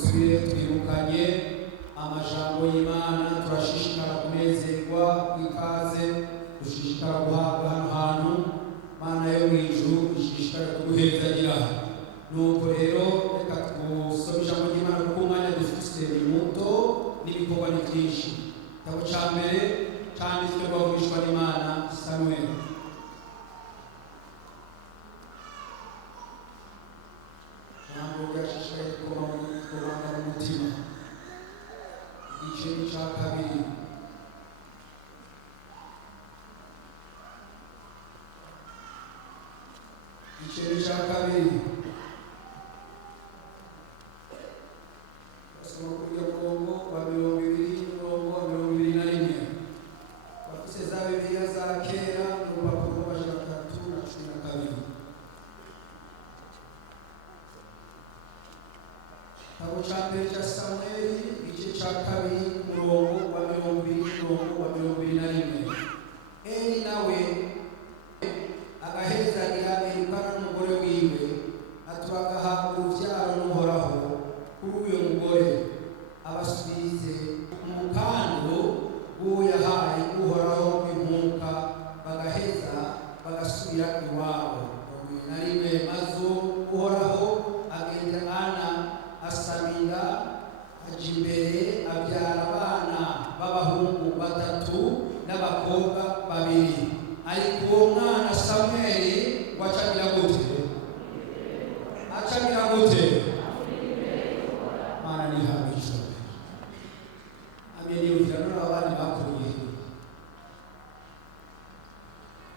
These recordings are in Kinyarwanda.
dusubire twirukanye amajambo y'Imana turashishikara kunezerwa ikaze dushishikara guhabwa hano hantu Mana yo mw'ijuru ishishikara kuduhezagira nuko rero reka twusome ijambo ry'Imana kuko umwanya dufite ni muto n'ibikorwa ni byinshi igitabo ca mbere canditswe bwavugishwa n'Imana Samuel jambo ryashishikaye kubanga mu mutima igice ca kabiri igice ca kabiri basoma kurya murongo wa 20 murongo wa 21 bafise za Bibiliya za kera n'urupapuro rw'amajana 312 igitabo ca mbere ca Samweli igice ca kabiri murongo wa 20 murongo wa 21 Eli nawe agahezagira Elukana n'umugore wiwe atwagahabwa uruvyaro n'Uhoraho kuri uyo mugore abasubize umukando w'uwo yahaye Uhoraho impuka bagaheza bagasubira iwabo na rimwe maze Uhoraho agenda Ana asamira aja imbere abyara abana b'abahungu batatu n'abakobwa babiri ariko uwo mwana Samweli wacagira gute acagira gute Mana ni habicho ameni ujana abandi bakuriye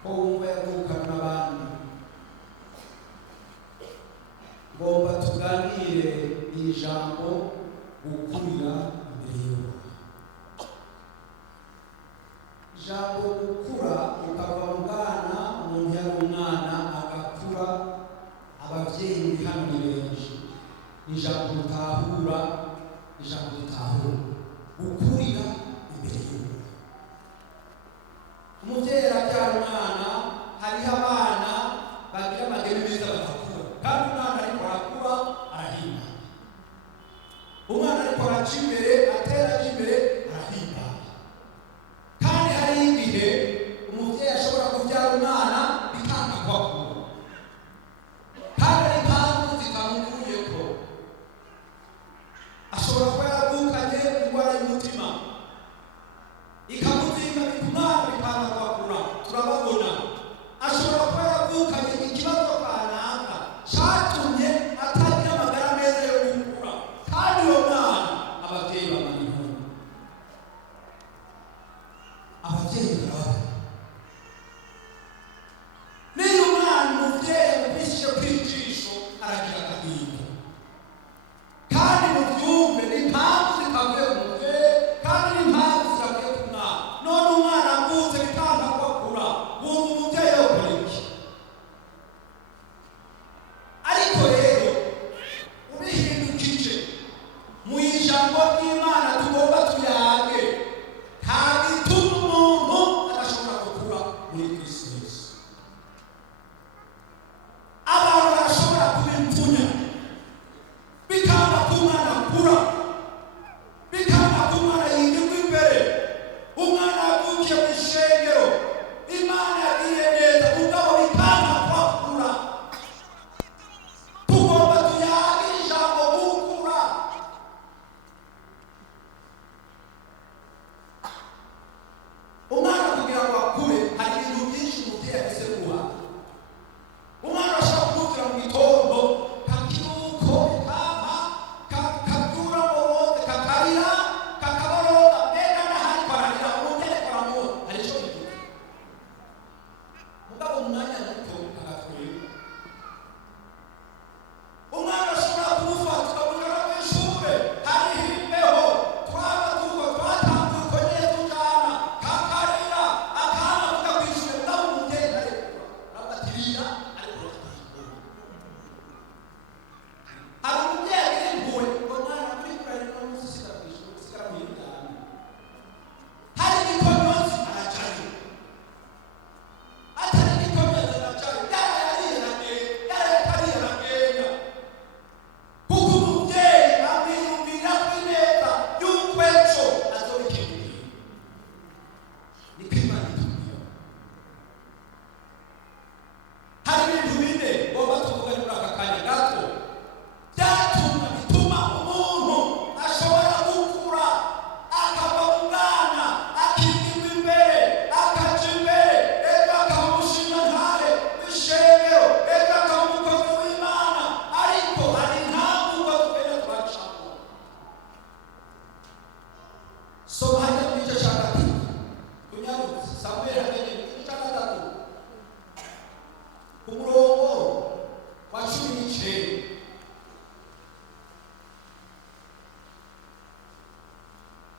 ko umwe yavuka n'abandi ngomba tuganire ijambo gukurira imbere y'Imana ijambo gukura ukava mu bwana umuntu yari umwana agakura abavyeyi muri hano ni benshi ijambo gutahura gukurira imbere y'Imana umuvyeyi arabyara umwana hariho abana bagira amagere meza bagakura kandi umwana ariko arakura arahimba umwana ariko araca imbere atera aja imbere arahimba kandi hari igihe umuvyeyi ashobora kubyara umwana bikanga kwakura kandi ari impamvu zitamuvuyeko ashobora kuba yaravukanye indwara y'umutima ikamuzinga bituma bikanga kwakura turababona ashobora kuba yaravukanye ikibazo kanaka catumye atagira amagara meza yo gukura kandi uwo mwana abavyeyi bamaniho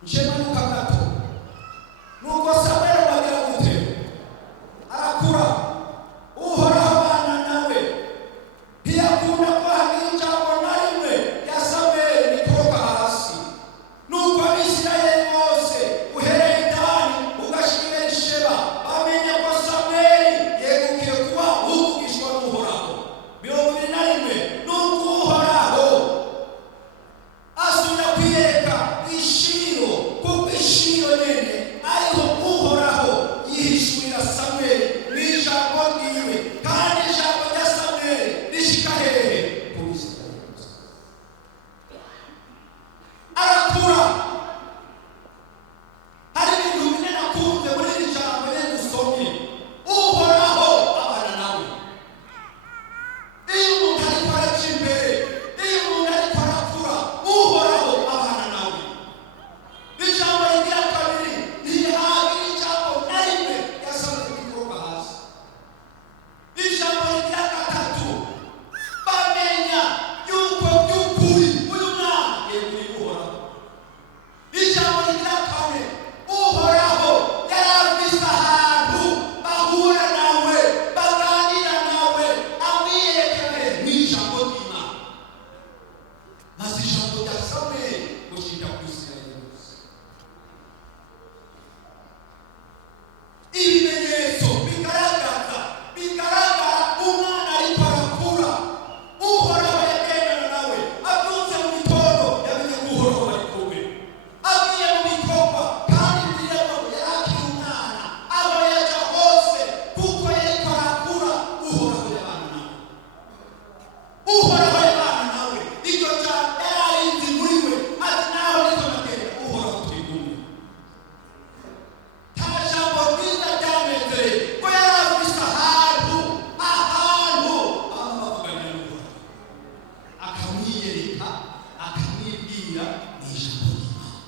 nshemanuka gato nuko Samweli bagira gute arakura uhoraho abana nawe ntiyakunda ko hagira ijambo na rimwe rya Samweli rikoroka hasi nuko Abisirayeli bose uhereye i Dani ugashika i Sheba bamenye ko Samweli yegukiye kuba uvugishwa n'Uhoraho. 21 nuko Uhoraho asubira kwiyereka ishiro kuko ishiro nyene ariho Uhoraho yihishurira Samweli n'ijambo ryiwe kandi ijambo rya Samweli rishika hehe ku Bisirayeli. Arakura hari ibintu bine nakunze muri iri jambo rero dusomye. Uhoraho abana nawe iyo umuntu ariko araca imbere, iyo umuntu ariko arakura, Uhoraho abana nawe. Ijambo rigira kabiri ntihagira ijambo na rimwe rya Samweli rikoroka hasi. Ijambo rigira gatatu bamenya yuko by'ukuri uyu mwana yeguriye Uhoraho. Ijambo rigira kane Uhoraho yari afise ahantu bahura nawe baganira nawe amwiyerekeye n'ijambo ry'Imana. Maze ijambo rya Samweli gushika ku Isirayeli bose. Ibimenyetso bigaragara umwana ariko arakura. Uhoraho yagendana nawe abyutse mu gitondo yamenye ko Uhoraho bari kumwe, agiye mu bikorwa kandi ndirimbo yari akiri umwana aho yaja hose kuko yariko arakura. Uhoraho yabana nawe, Uhoraho yabana nawe. Iryo jambo yari arinzi muri we ati naho niko nagenda Uhoraho turi kumwe. Nta jambo ryiza ryamezeye ko yari afise ahantu bavuganira n'Uhoraho akamwiyereka akamwibwira n'ijambo ry'Imana.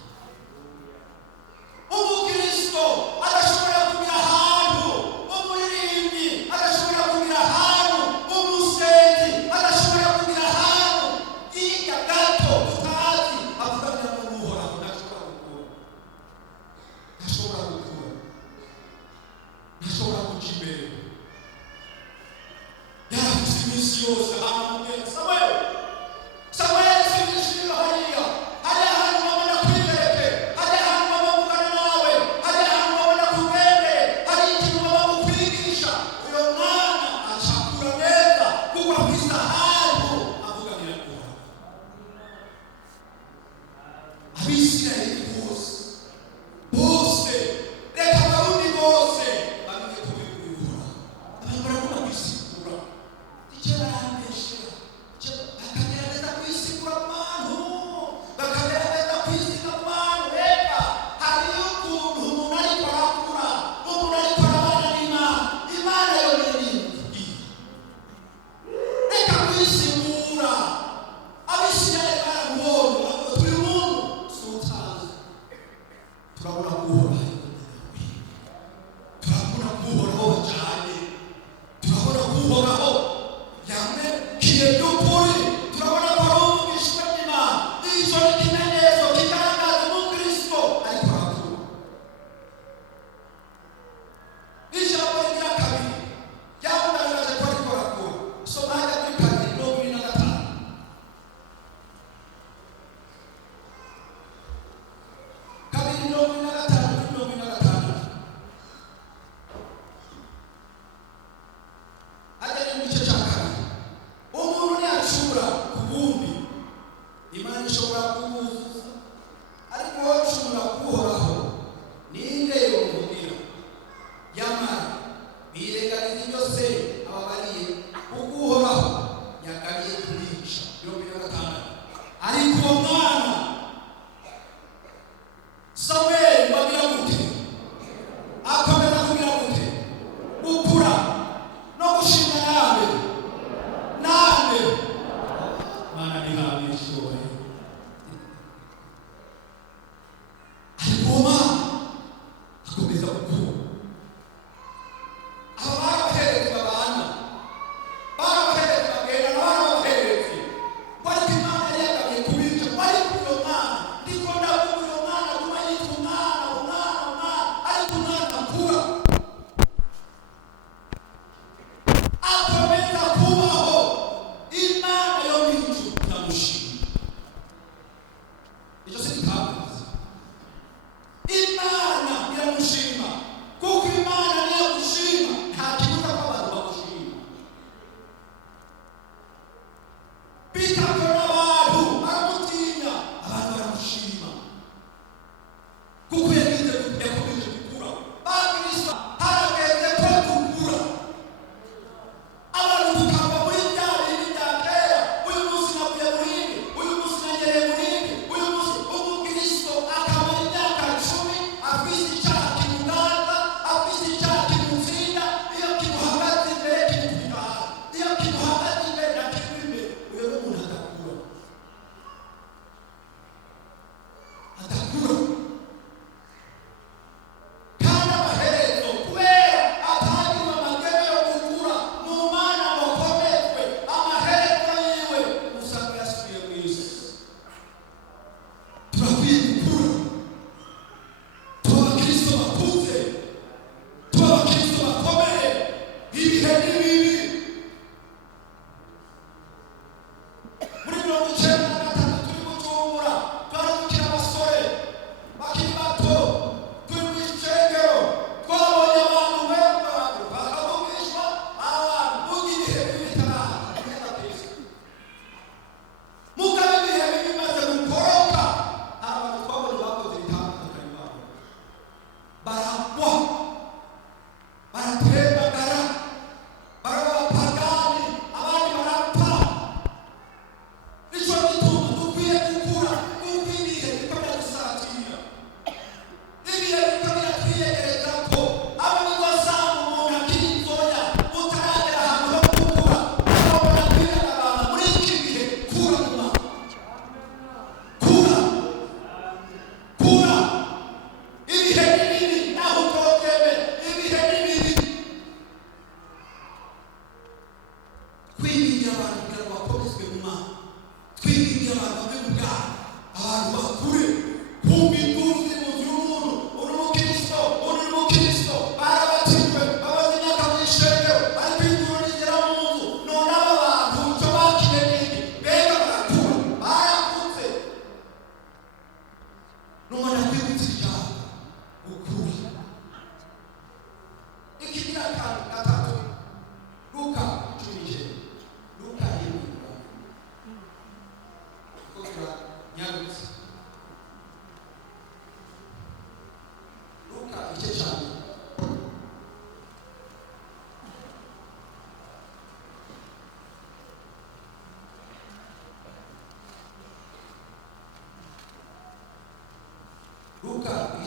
Umukristo adashobora kugira ahantu, umuririmbyi adashobora kugira ahantu, umusenzi adashobora kugira ahantu hirya gato tutazi avuganira n'Uhoraho. Ntashobora gukura, ntashobora kuja imbere. Yaravuze iminsi yose ahantu amubwira Samweli singishira hariya, hari ahantu babona kwibereke, hari ahantu babavugana nawe, hari ahantu babona kugendere, hari ikintu baba mukwigisha. Uyo mwana acakura neza kuko afise ahantu avuganira n'Uhoraho. Abisirayeli bose reka abarundi bose bamenye ko biguriye Uhoraho. Abantu barakunda kwisigura icyo barambeshera, bakagerageza kwisigura abantu, bakagerageza kwisiga abantu. Reka hariyo ukuntu umuntu ariko arakura, umuntu ariko arabana n'Imana, Imana yonyine ikubwira. Reka kwisigura. Abisirayeli baramubonye bavuga turi umuntu tutazi. Turabona ko Uhoraho ari kumwe nawe, turabona ko Uhoraho bajanye, turabona ko Uhoraho yamekiye by'ukuri, turabona ko ari umuvugishwa n'Imana. Icyo ni ikimenyetso kigaragaza umukristo ariko arakura. Ijambo rigira kabiri ryamugaragaje ko ariko arakura. Soma hajya kuri 2:25. Kabiri 2:25. Hajya ni mu gice cya kabiri. Umuntu ntiyacura ku wundi, Imana ishobora kumuzuza, ariko wowe ushobora kuhoraho ninde yomuvugira? Yamara birengagiza ibyo se ababariye kuko Uhoraho yagabiye kubica. 26. Ariko uwo mwana Samweli bagira gute? Akomeza kugira gute? Gukura no gushima nande Mana ni hawe ishoboye.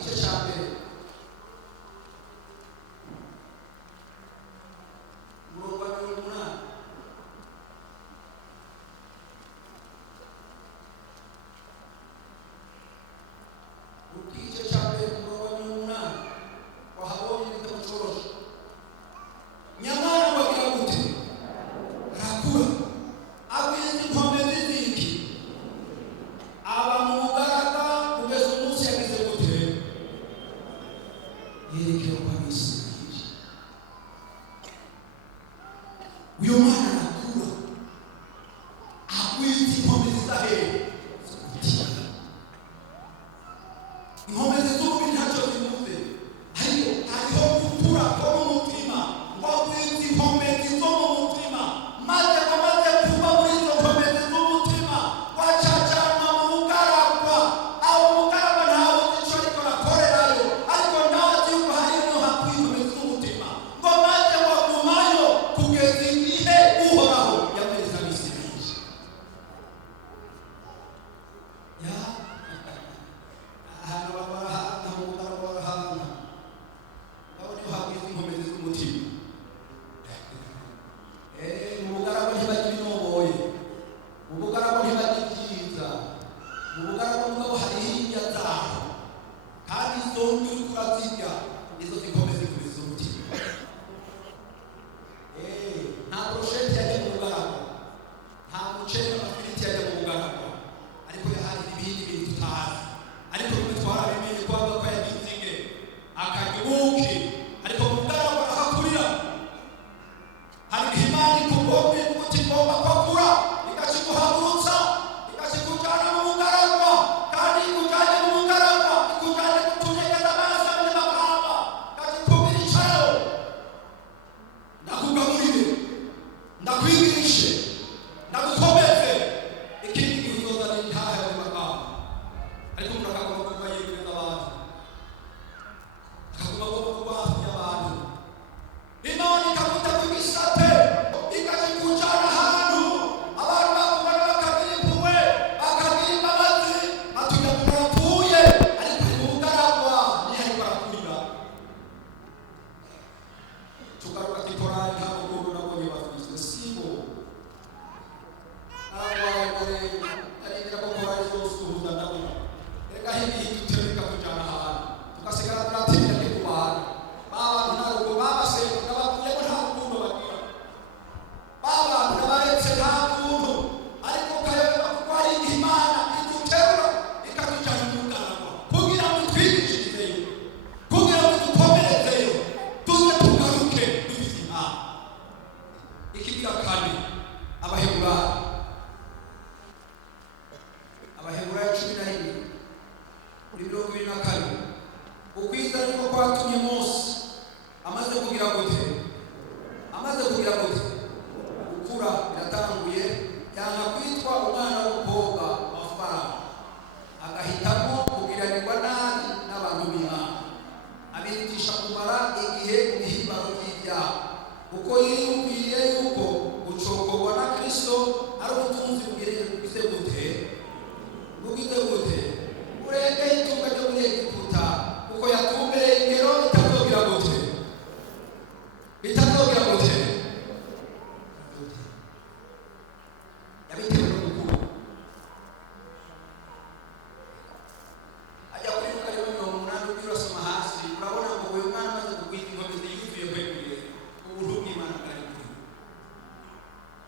igice cya mbere umurongo wa 18. Igice cya mbere umurongo wa 18 wahabonye igitabo cyoroshye. Nyamara bagira gute? Arakura agwiza inkombe z'iziki aba mu bugaraga kugeza umunsi yagize gute? Yerekera kwa Isirayeli. Uyo mwana arakura agwiza inkombe z'izaheri. Inkombe z'umubiri ntacyo zimuze, ariko hariho gukura ko mu mutima ngo agwiza inkombe zo mu mutima, maze bamaze kuba muri izo nkombe z'umutima wacacanwa mu bugaragwa. Aho bugaragwa ntawe uzi icyo ariko arakorerayo, ariko ntazi yuko hariyo hakwiye inkombe z'umutima, ngo maze wagumayo kugeza igihe uhoraho yamereza Abisirayeli. Ahantu barahana mu bugaragwa barahana, aho niho hakwiye inkombe z'umutima. Mu bugaragwa ntibagira inoboye, mu bugaragwa ntibagira ibyiza, mu bugaragwa mugabo hari hirya zaho, kandi izo uriko urazirya izo zikombe zikuriza umutima. Nta broshete yajya mu bugaragwa, nta muceri n'amafiriti yajya mu bugaragwa, ariko hari ibindi bintu tutazi, ariko bitwara bimenye kwaga ko yagize inge akarya ubuki, ariko mu bugaragwa arahakurira. Hari imana ikugombe n'umutima kwakura ikakiguhagurutsa ikakikujyana mu bugaragwa, kandi ikujyanye mu bugaragwa ikujyanye kutunyegeza amazi amwe Makamba, ikakikubwira icaro ndakugaburire, ndakwigishe, ndagukomeze, ikindi gihe uzozana intahe muri Makamba. Ariko umuntu akagomba kuba yegereza abantu, akagomba kuba hafi y'abantu. Imana ikaguta ku gisate ikakikujyana ahantu abantu bakubona bakagira impuhwe, bakagira imbabazi, batugira ngo barapfuye, ariko ari mu bugaragwa niyo ariko arakurira. Tugaruka ku chorale nta rukundo nabonye bafite sibo arwaye kare arindira ko chorale zose uhuza nabo. Reka hibi dutereka kujyana ahantu tugasigara turatinda ndi ku bantu b'abantu nta rugo babase n'abakuye ko nta rukundo bagira, b'abantu n'abaretse nta rukundo, ariko ukayoberwa kuko hari igihe Imana iduterura ikatujyana mu bugaragwa kugira ngo itwigishirizeyo, kugira ngo dukomerezeyo, tuze tugaruke dufise intahe. Ikigira kane Abaheburayo 12 muri 24. Ukwiza niko kwatumye Mose amaze kugira gute? Gukura biratanguye, yanga kwitwa umwana w'umukobwa wa Farawo, agahitamo kugiranirwa nabi n'abantu b'Imana, abirutisha kumara igihe mu bihimbano by'ibyaha, kuko yiyumviye yuko gucokorwa na Kristo ari ubutunzi bugize gute? Urengeye itunga ryo muri Egiputa, kuko yatumbereye ingero itazogira gute? Yabitewe no gukura. Ajya kuri Luka 18 urasoma hasi, urabona ngo uyu mwana amaze kugwita inkombe ziyuzuye kweguriye ubuntu bw'Imana bwari kuri.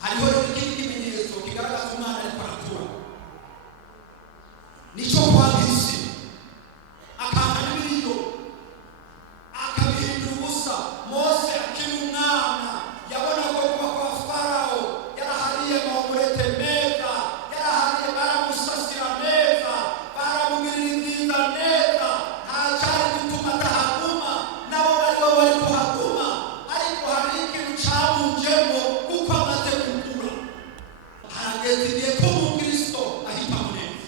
Hariho ikindi kimenyetso kigaragaza umwana ariko arakura, nico kwanditse akanga n'ibiryo akabihindura ubusa. Mose akiri umwana yabona ko kuba kwa Farawo yarahariye amahumurete meza, yarahariye baramusasira neza, baramugirira ibyiza neza, nta cyari gutuma atahaguma, nabo bari kuhaguma, ariko hari ikintu camujemo kuko amaze gukura. harageze igihe ko umukristo ahitamo neza.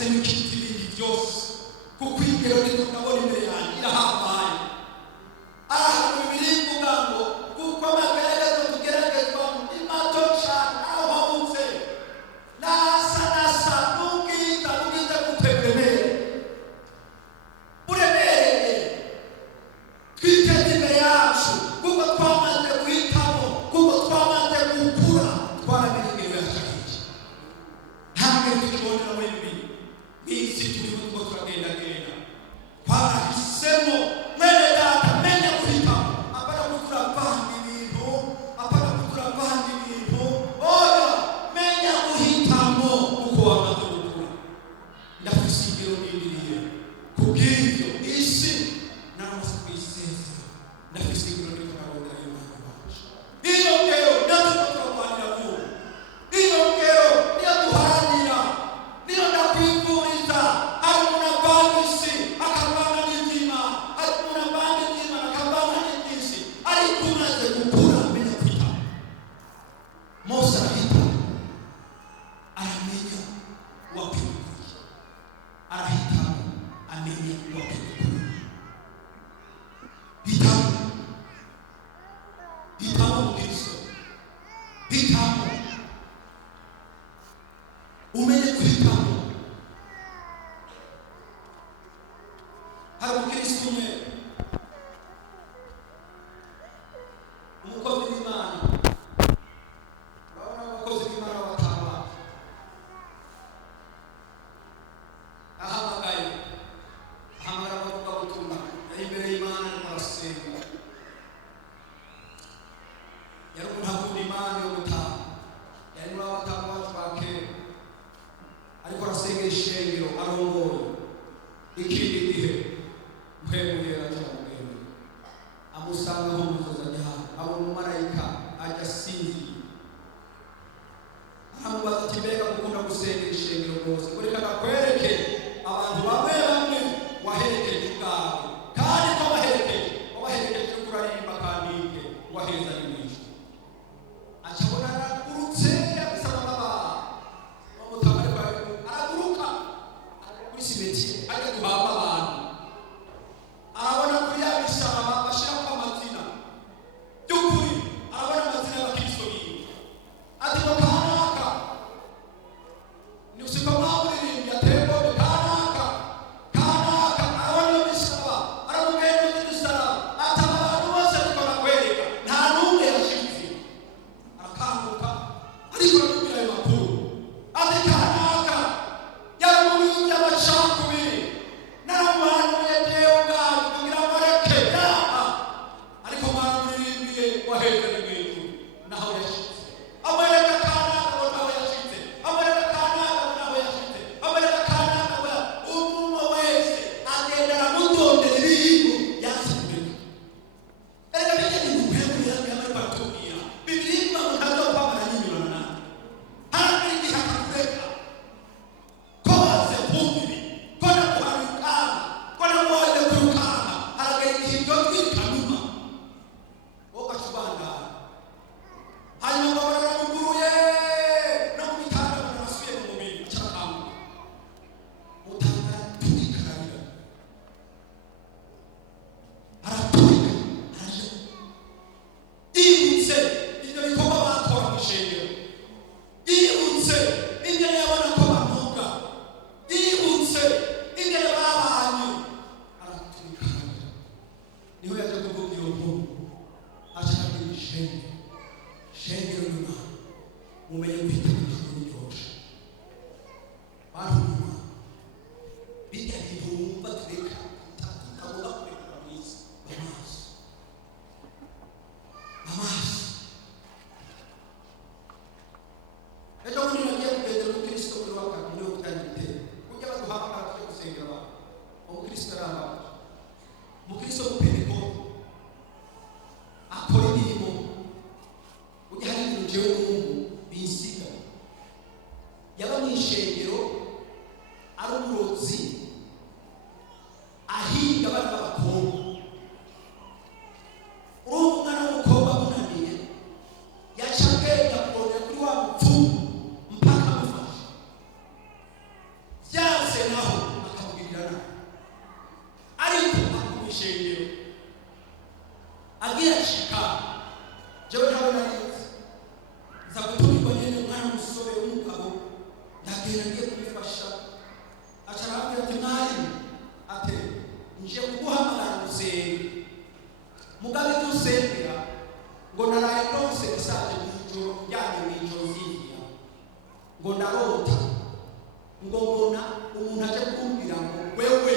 yahisemo ikintu ibindi byose kuko ingero ntitukabona imbere yanjye irahambaye. Ahantu bibiri mvuga ngo kuko amagaragazo tugeragezwa ni mato cyane aho hahutse nasa n'ubwiza gutebremere buremereye twiteze imbere yacu kuko twamaze guhitamo kuko twamaze gukura twaramenye ingero yacu ntabwo tukibonera muri bibi mw'isi turimo tuko turagendagenda twarahisemo mwene data menya guhitamo apana kuturavanga ibintu oya menya guhitamo kuko wamaze gukura. Ndafise ingero nindiriye kubw'ibyo isi naramaze kuyisezera. Ndafise ingero n'ikorabondera y'Imana wacu. Iyo ngero natwe turarwanira vuba. Iyo ngero niyo duharanira, niyo ndakwifuriza. Hari umuntu avanga isi akavanga n'imitima, hari umuntu avanga imitima akavanga n'iby'isi, ariko umaze gukura amenya kwitamo. Mose arahitamo, aramenya uwakwikuriye, arahitamo amenya uwakwikuriye. Hitamo Kristo, hitamo umenye guhitamo. Hari umukristo umwe umukozi w'Imana, urabona abakozi b'Imana bataba ahamagara abavuga ubutumwa yari imbere y'Imana n'arasenga. Yari umuntu Imana yo gutaha, yari muri abatanga bacu ba kera, ariko arasenga ishengero arongoye. Ikindi gihe mpemuyera cyangwa amusanga aho umusozi ajya, abona umumarayika ajya asinziriye. Aramubaza ati mbega gukunda gusenga ishengero rwose ngo reka nakwereke abantu bamwe waherekeje ubwawe, kandi ko wabaherekeje kuraririmba kandi waheza n'imigisha. Acabona aragurutse yabisaba n'abantu bamutabare kwawe, araguruka kuri simetiye ajya guhamba abantu. Arabona kuri ya bisaba bashira kwa mazina by'ukuri, arabona amazina y'abakristo biwe ati ngo kanaka ni usiko mwaburirimbi atembo kanaka arabona iyo bisaba aramubwira n'udusara ati abantu bose ariko nakwereka nta n'umwe yashize. Arakanguka ariko aramubwira ayo makuru ati kanaka yari mu bintu by'amacakubiri, naramuhanuye jewe ubwanjye kugira ngo areke yaba, ariko mwaramuririmbiye waheza n'ibintu naho yashize. Amwereka kanaka ngo naho yashize, amwereka kanaka ngo naho yashize, amwereka kanaka ngo umuntu wese agenda aramutondera ibintu yasubireka. Erega bijya ni guhembura yamara batubwira bibirimba ngo ntazopamara n'inyurana nawe. Hari igihe akakureka kose kumbi ko nakuharukana ko namuhoze kurukana, haragera igihe ibyo twikanuma wowe ugacubandana. Hanyuma ngo baramuguruye no mu bitanda barasubiye mu mubiri acakanguka utanga turikarabira araturika araje yibutse ibyo bikorwa bakora mu ishengero, yibutse ingene yabona ko bamuga, yibutse ingene babanye, araturikarabira. Niho yaje kuvuga iyo nkuru acabira ishengero nyuma mumenye guhitamo ijuru n'iryoshe. Bantu nyuma bijya bintu wumva tureka tutagomba kurekera mu isi amaso. Ejo bundi nagiye kugendera umukristo kuri wa kabiri niho kutangitera ujya baduhamagara tujya gusengera abantu. Umukristo arahamagara, umukristo w'Upentekote akora imirimo. Ujya hari ibintu jewe n'ubu binsiga, yaba mu ishengero ari umurozi ahiga abana b'abakobwa. Urumva umwana w'umukobwa amunaniye yaca agenda kurondera kuri wa mupfumu mpaka amufashe. Byanse agenda agiye kubifasha acarambwira ati mwari ate nje kuguhamagara gusenga mugabe dusengera ngo naraye ndose isaje mw'ijoro ryane mw'ijoro ziriya ngo ndarota ngo mbona umuntu aje kumbwira ngo wewe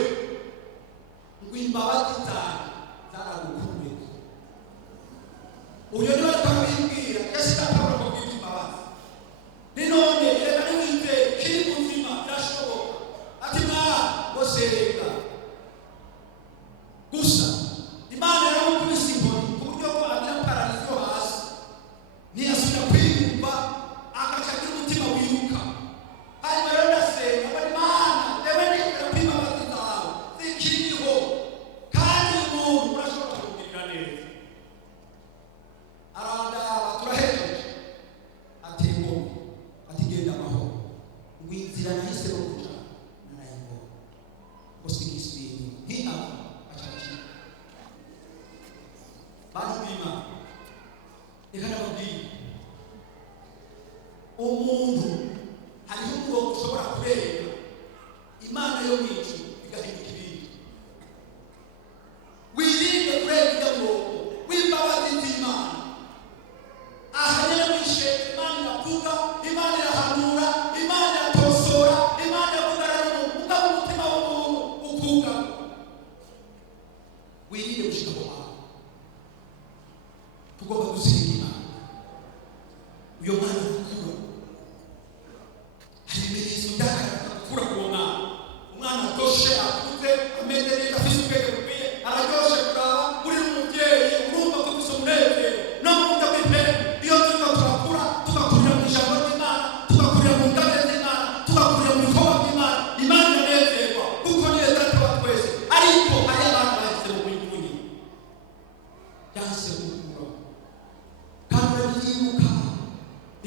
ngo imbabazi zanjye zaragukumbuye. Uyo niwe twabimbwira ese ndakabura ko bwita imbabazi ninone reka niwite kiri muzima birashoboka ati ngo senga gusa Imana yaramukubise inkoni ku buryo ko agira pararizo hasi ntiyasubira kwiyumva agacagira umutima wiruka. Hanyuma rero ndasenga ngo Imana yewe nibwira ko imbabazi zawe zikiriho kandi umuntu urashobora kumugirira neza. Arandaba turahejeje ati ngo ati genda amahoro ngo inzira nahisemo kuja narayibona ngo sigisibintu ntihaba acakira bantu b'Imana. Reka ndababwira umuntu hariho umurongo ushobora kubereka Imana yo mw'ijuru igahinduka ibindi. Wirinde kurenga ijya murongo w'imbabazi z'Imana. Aha nyene mw'Ishengero Imana iravuga, Imana irahanura, Imana iratosora, Imana iravugana n'umuntu mugabo umutima w'umuntu ukuga. Wirinde gushika mu bantu tugomba gusenga Imana. Uyo mwana gukura hari ibimenyetso byagaragaza gukura k'uwo mwana. Umwana atoshe akuze ameze neza afise ubwenge bukwiye araryoshe kuraba uri n'umuvyeyi urumva ko ufise umunezero no mu buryo bw'impene. Iyo turiko turakura tugakurira mu ijambo ry'Imana tugakurira mu ngabire z'Imana tugakurira mu bikorwa by'Imana Imana iranezerwa kuko niyo data wa twese. Ariko hari abantu bahisemo kuyivuna yanse gukura kandi urabyibuka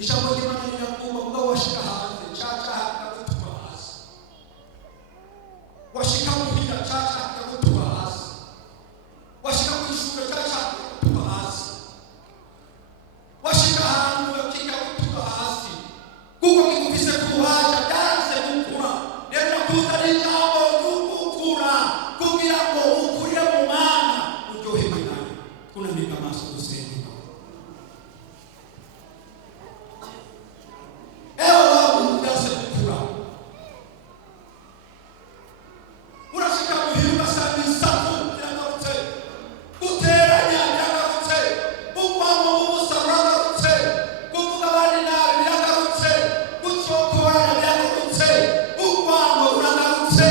ijambo ry'Imana riravuga ngo washika hanze caca hakagutuma hasi washika muhira caca hakagutuma hasi washika kw'ishure caca hakagutuma hasi washika ahantu kikagutuma hasi kuko kigufise kuhaja byanse gukura. Rero nakuzana ijambo ry'ugukura kugira ngo ukurire mu Mana uryoherwe nawe. Kunamika amaso gusenga. Urashika muhira ugasanga isaku iragarutse guteranya biragarutse kugwamo ubusa buragarutse kuvuga abandi nabi biragarutse gucokorana biragarutse kugwamo buragarutse.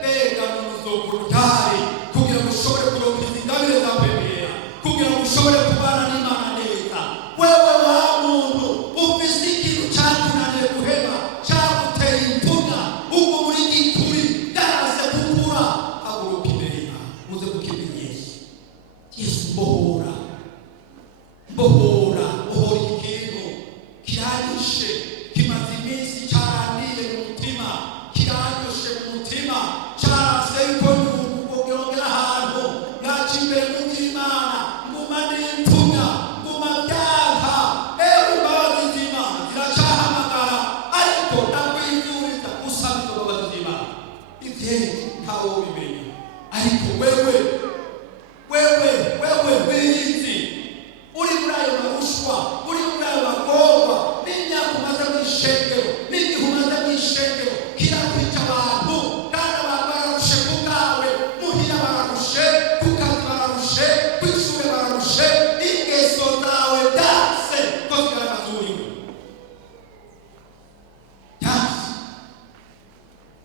Mbega n'umuzokurutari kugira ngo ushobore kuronka izi ngabire za mbere kugira ngo ushobore kubana n'Imana neza. Wewe wa muntu ufise ikintu cakunaniye guheba caguteye imvuna ubwo muri gikuri byarase gukura haguruka imbere y'Imana muze gukimira Yesu mbohora bohora ikintu kiranyishe kimaze iminsi cyarandiye mu mutima kiranyishe mu mutima carase yuko nyongera ahantu naca imbere mu by'Imana nguma n'impfuna nguma byanka. Imbabazi z'Imana ziracahamagara ariko ndakwifuriza gusaba imbabazi z'Imana. Ivyeyi ntawo bimenya ariko wewe wiyizi uri muri ayo marushwa uri muri ayo magorwa n'imyaka umaze mw'Ishengero n'igihe umaze mw'Ishengero kirakwica abantu kandi abantu bararushe ku bwawe muhira bararushe ku kazi bararushe kw'ishure bararushe ingeso zawe byase ko zigaragaza uriwe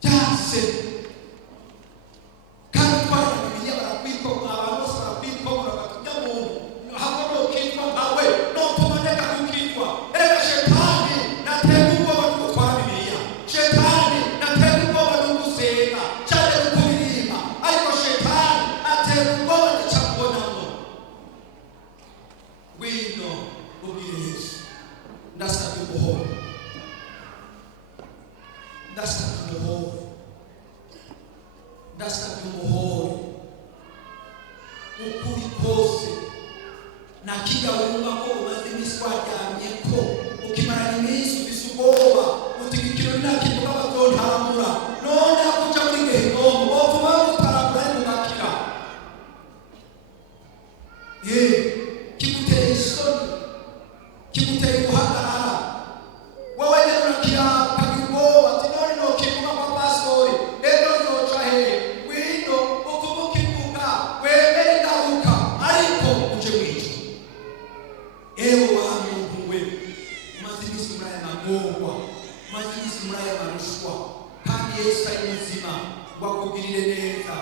byase kandi twarabimenya barakwikoma abantu bose barakwikoma bakujya muntu hamwe n'ukitwa nkawe no kumaneka kukitwa. Erega shetani natega ubwoba no gutwara Bibiliya, shetani natega ubwoba no gusenga cyane no kuririmba, ariko shetani atega ubwoba nica kubonamo. Wino ubwire Yesu ndasabye ubuhoro isi muri aya marushwa kandi Yesu ari muzima ngo akugirire neza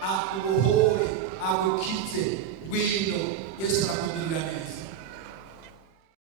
akubohore agukize ngwino Yesu arakugirira neza